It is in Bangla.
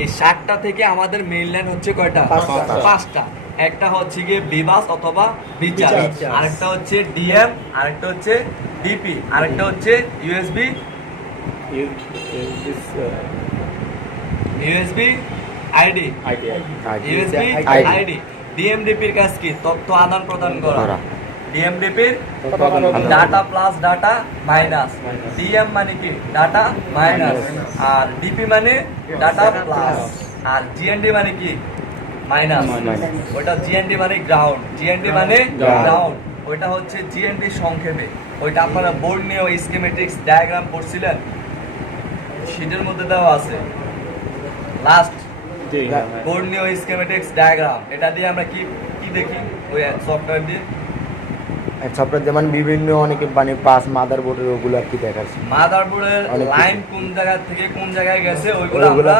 এই 7টা থেকে আমাদের মেইন লাইন হচ্ছে কয়টা? 5টা। একটা হচ্ছে গিয়ে বিবাস অথবা বিচার, আরেকটা হচ্ছে ডিএম, আরেকটা হচ্ছে ডিপি, আরেকটা হচ্ছে ইউএসবি আইডি। USB ID. ডিএমডিপির কাজ কি? তথ্য আদান প্রদান করা। ডিএমডিপির data plus data minus. DM মানে কি? Data minus. আর ডিপি মানে ডাটা প্লাস। আর জিএনডি মানে কি? মাইনাস। ওটা জিএনডি মানে গ্রাউন্ড। জিএনডি মানে গ্রাউন্ড। ওইটা হচ্ছে জিএনডি সংক্ষেপে। ওইটা আপনারা বোর্ড নিয়ে ওই স্কিমেটিক্স ডায়াগ্রাম পড়ছিলেন, শীটের মধ্যে দেওয়া আছে। লাস্ট বোর্ড নিয়ে ওই স্কিমেটিক্স ডায়াগ্রাম, এটা দিয়ে আমরা কি কি দেখি ওই সফটওয়্যার দিয়ে? সফটওয়্যার যেমন বিভিন্ন অনেকে মানে পাস মাদারবোর্ডের ওগুলো আর কি দেখাচ্ছে, মাদারবোর্ডের লাইন কোন জায়গা থেকে কোন জায়গায় গেছে ওইগুলো আমরা